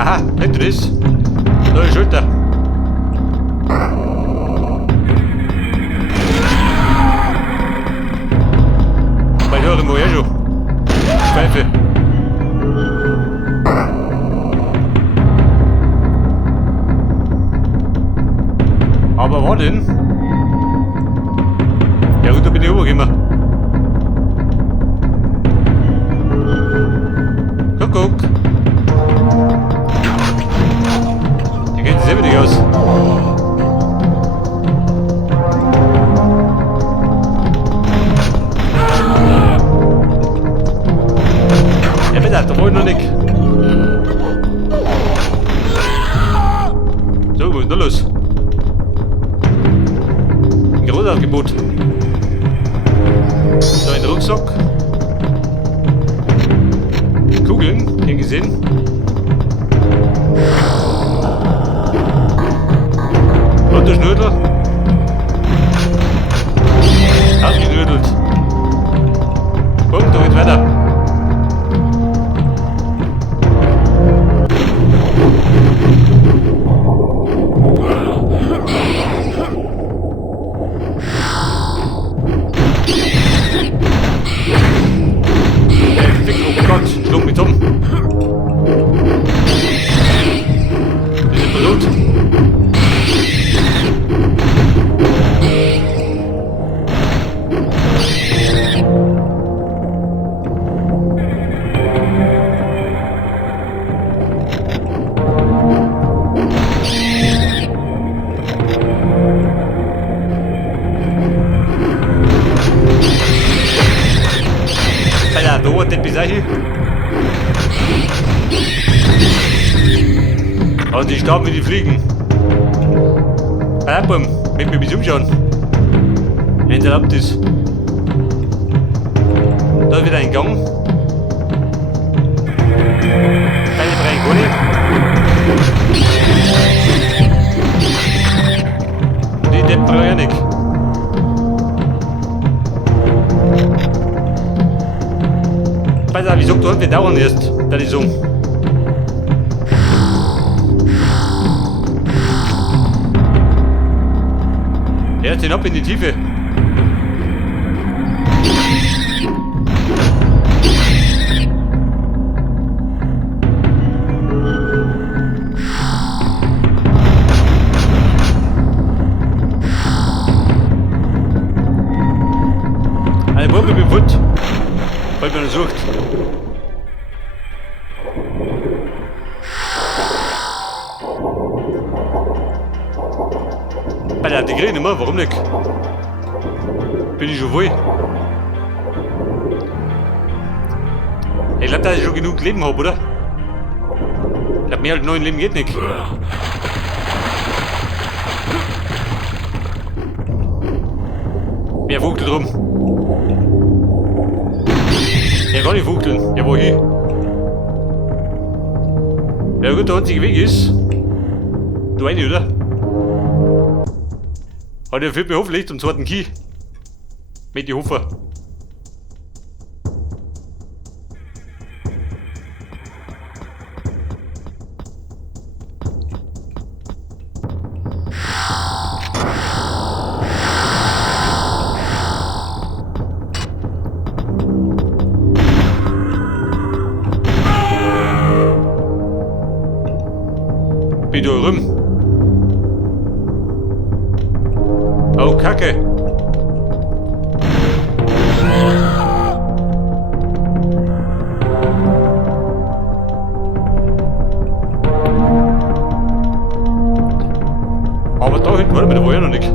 Aha, nicht das. Da ist Schulter. Bei hören wir ja schon. Pfeife. Aber war denn? Ja gut, da bin ich rübergekommen. Guck. Der geht selber nicht aus. Ja bitte, da wollte ich noch nicht. So, was ist denn da los? Ein Großaufgebot. Da in den Rucksack. Kugeln, den gesehen. Und der Schnödel. Ausgenödelt. Punkt, da geht's weiter. Oh Gott, schlug mich um. Wir sind berührt. Alter, da hat den Besache. Also die starben wie die Fliegen. Bum, mit mir bis umschauen. Wenn es erlaubt ist. Da ist wieder ein Gang. Keine freien Kohle. Und die Deppen brauche ich nicht. Pass auf, ich sag, du hast nicht dauern erst, der die Song. Er ist hinab in die Tiefe. Eine Bombe mit dem Hund. Weil man sucht. Alter, die kriegen immer, warum nicht? Bin ich schon wohl. Ich glaube, dass ich schon genug Leben habe, oder? Ich glaube, mehr als 9 Leben geht nicht. Wer fuchtelt rum? Er kann nicht fuchteln. Ja, wohin? Ja gut, der einzige Weg ist... Du eine, oder? Hat er führt mich hoffentlich zum zweiten Key. Mit die Hofer. Bin du rum? Oh, Kacke! Aber da hinten, warte mal, da war ja noch nicht.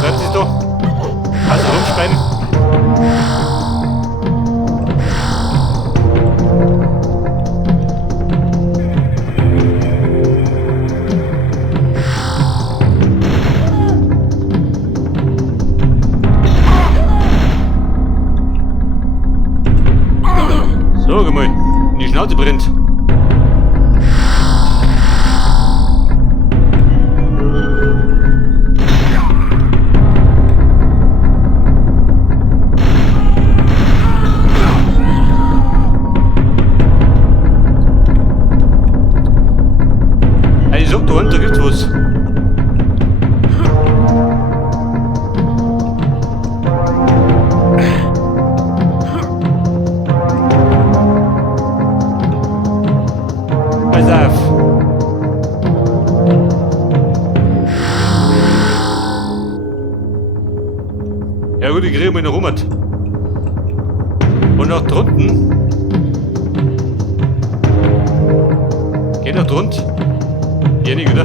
Bleibt es doch. Also rumspannen. brennt. Hey, sag da unten, da gibt's was. Pass auf. Ja gut, ich kriege mich noch rum. Und nach drunten. Geh nach drunten. Geh nicht wieder.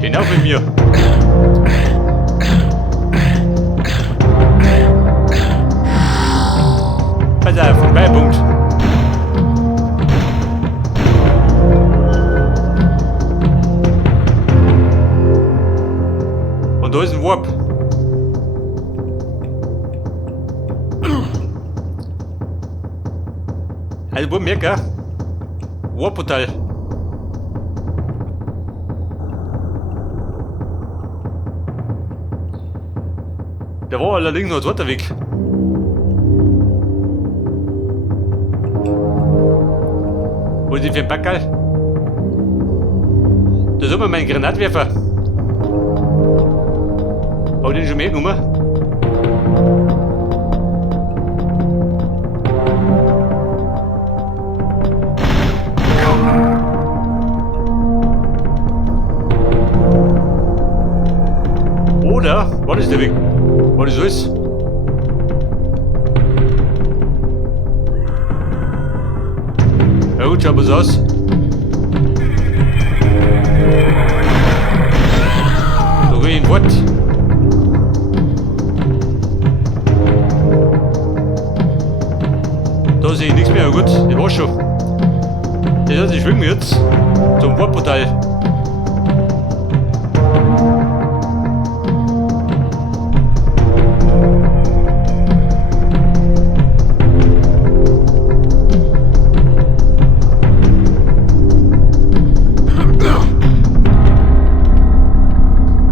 Hinauf mit mir. Pass auf, Beipunkt. Und da ist ein Warp. Also, wo merkt, Warp-Portal. Der war allerdings noch weiter weg. Wo ist die für ein Backerl? Da soll man meinen Granatwerfer. Hab ich den schon mitgenommen? Oder? Was ist der Weg? Was ist alles? Ja gut, schauen wir es aus. Da gehe ich in Wort. Da sehe ich nichts mehr. Ja gut, das war's schon. Das heißt, ich schwimme jetzt zum Warp-Portal.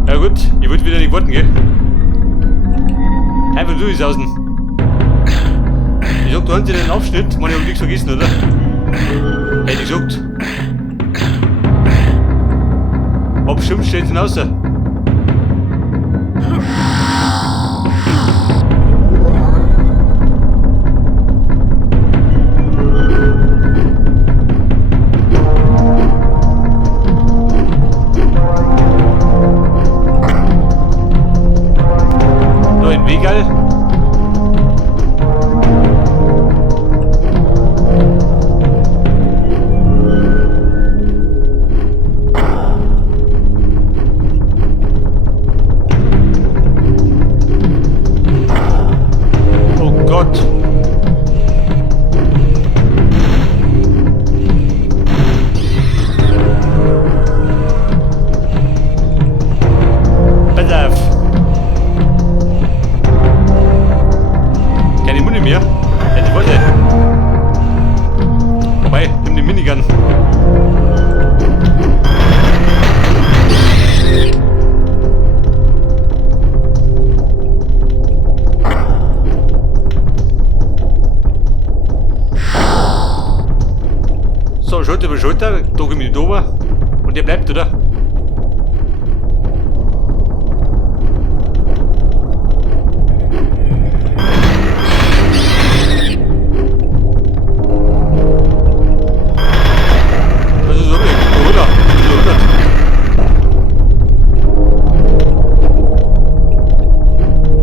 Ja gut, ich wollte wieder nicht warten, gell? Einfach durch außen. Ich sag, du hast dir den Abschnitt, man, ich hab nichts vergessen, oder? Hätte ich gesagt. Abstimmt steht's denn außer. Da in Wegal. So, Schulter über Schulter, da gehe ich mit drüber und der bleibt, oder? Das ist so nicht, oder?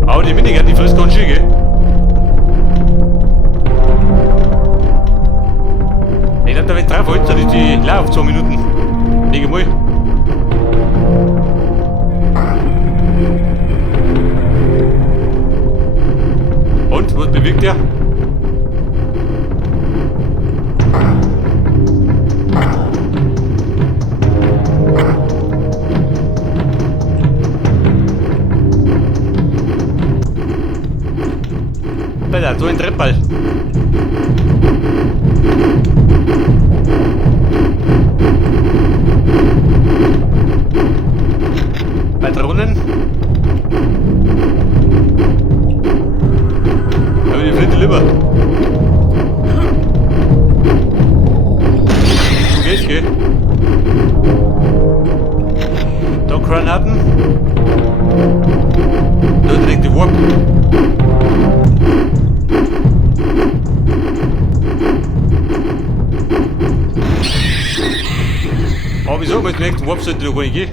Aber die Minigun, die frisst ganz schön, gell? Ich glaube, da wird drauf heute, das ist die Lauf 2 Minuten. Lege mal. Und, was bewegt der? Oh, wieso? Mit dem nächsten Warp sollte noch gar nicht gehen.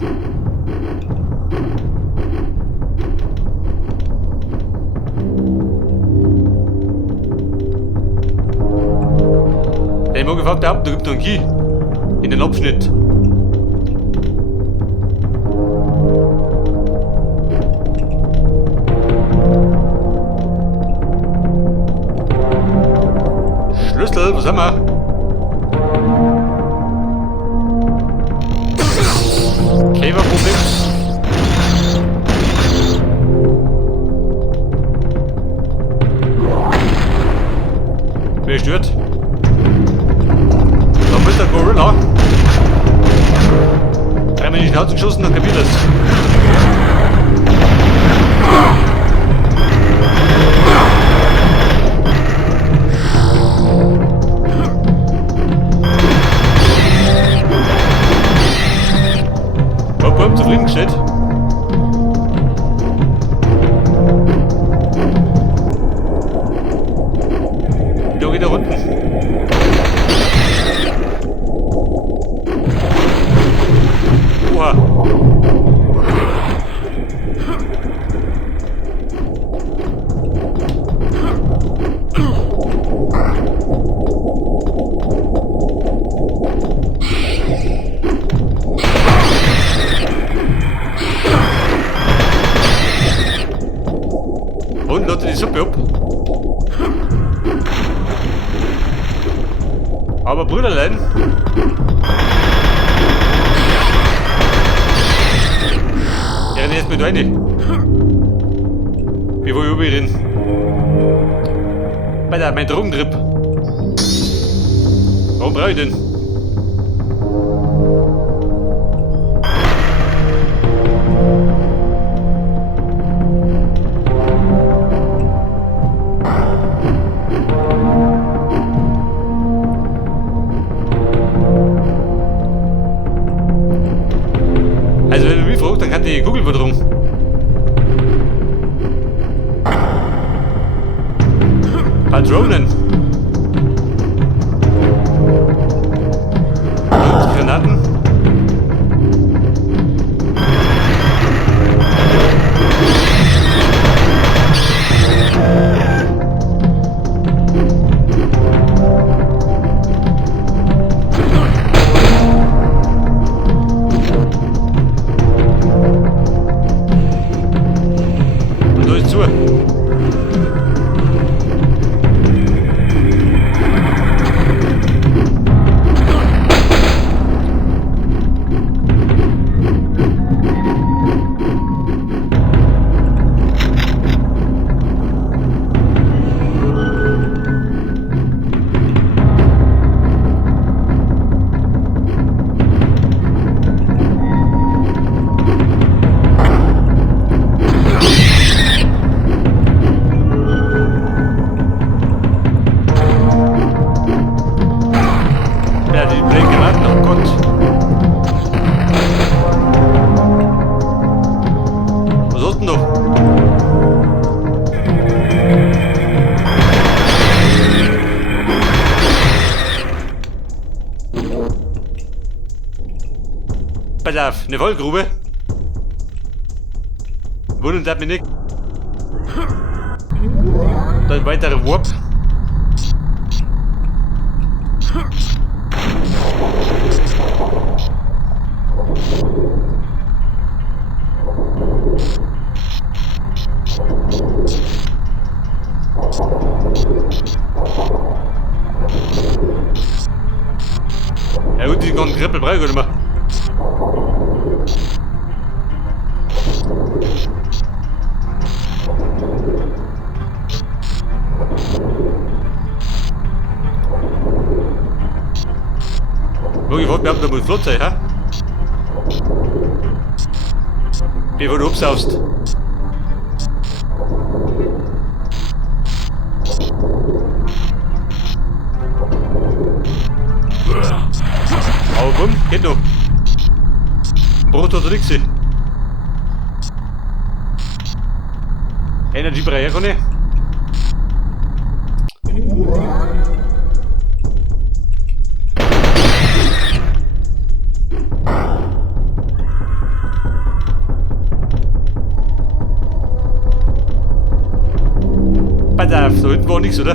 Ich habe gefragt, da gibt es noch einen Key. In den Abschnitt. Schlüssel, was haben wir? Käferproblem. Wer stört? Da ist der Gorilla. Dreimal in die Schnauze geschossen, dann kapiert das. Hopp, zufriedengestellt. Wieder geht er unten. Oha. Und Leute, die Suppe ab. Aber Brüderlein. Ja, renn jetzt mit rein. Wie wollen wir reden? Bei der mein Drogentrip. Warum brauche ich den? Also wenn du mich fragst, dann kann die Google wohl drum. Patronen. Und Granaten. Und da ist zu. Ja, die Blinken warten, oh Gott. Was hast du denn noch? Pass auf, eine Vollgrube. Wundert mich nicht. Da ein weiterer Warp. Ja gut, die ganzen Krippel brauche ich nicht mehr. Ich wollte mir ab, da muss flott sein, ha? Bevor du absaufst. Aber komm, geht noch. Brot oder nix. Energy Brei kann ich. da hinten war nichts, oder?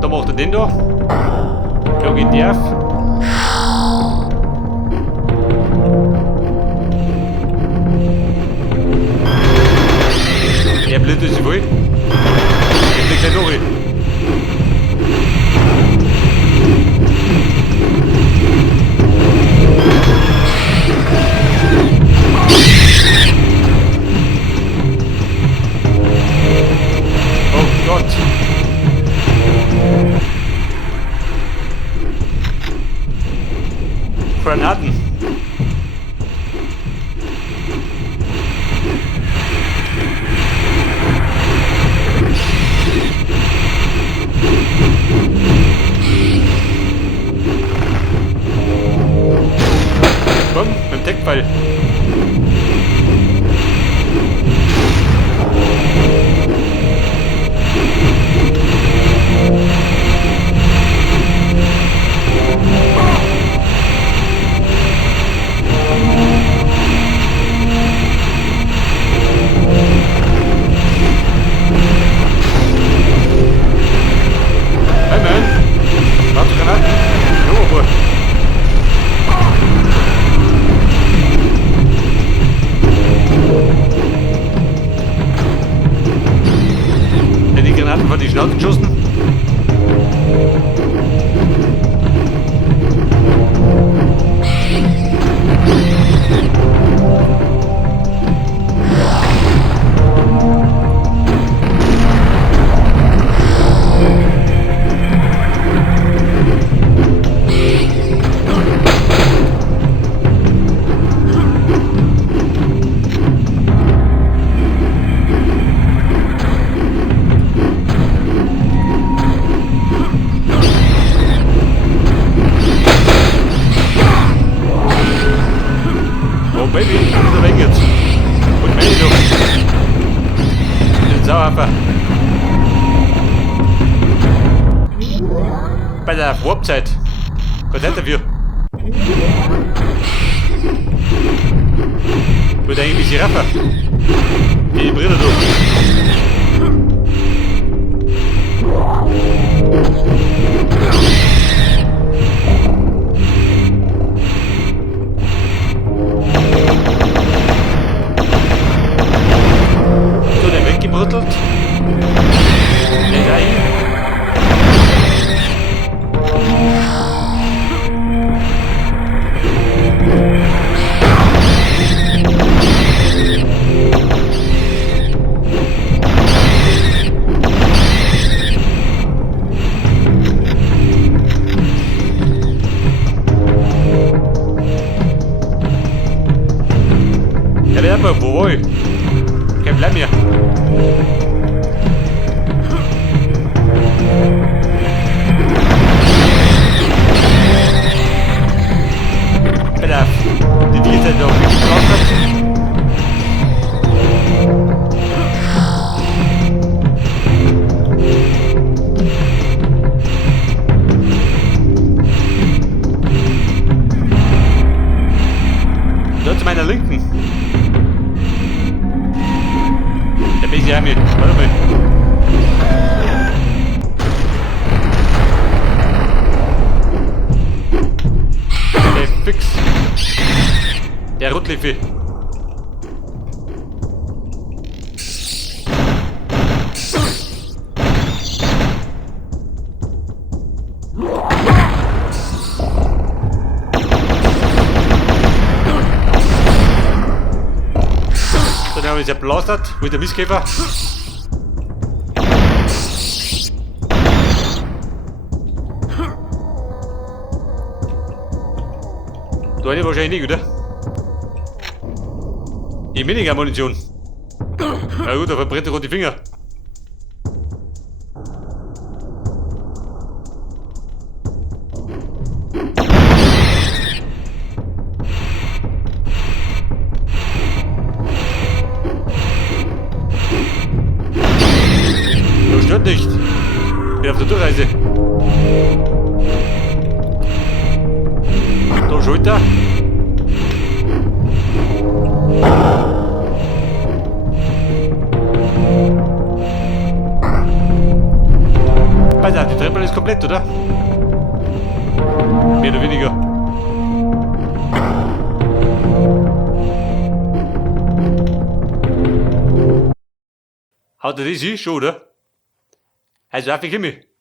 Da macht er den da. Da geht der auf. Der blöd ist wohl. Der blickt gleich durch. Oh Gott. Granaten. Komm, mit dem Deckball. Hey man, warte Granaten. Jo, boah. Die Granaten von die Schnauze geschossen. Oh Baby, ist er weg jetzt. Und meine doch. Den Sauerapfel. Bei der Warpzeit. Was ist das dafür? Wo ist eigentlich die Giraffe? Die Brille durch. So, der weggebrüttelt. Der rein. Ja, der hat mal wo wohl. Kein Bleib mehr. Alter, die jetzt halt auch wirklich drauf hat. Dort zu meiner Linken. Da bin ich ja mit. Warte mal. Der fix. Der Rotliffel. Dann haben wir uns ja blastert mit der Mistkäfer. Du eine wahrscheinlich nicht, oder? Die Minigun-Munition. Na gut, da verbrennt doch die Finger. da. Alter, die Treppe ist komplett, oder? Mehr oder weniger. Haut er das hin? Schon, oder? Also, auf die Kimme.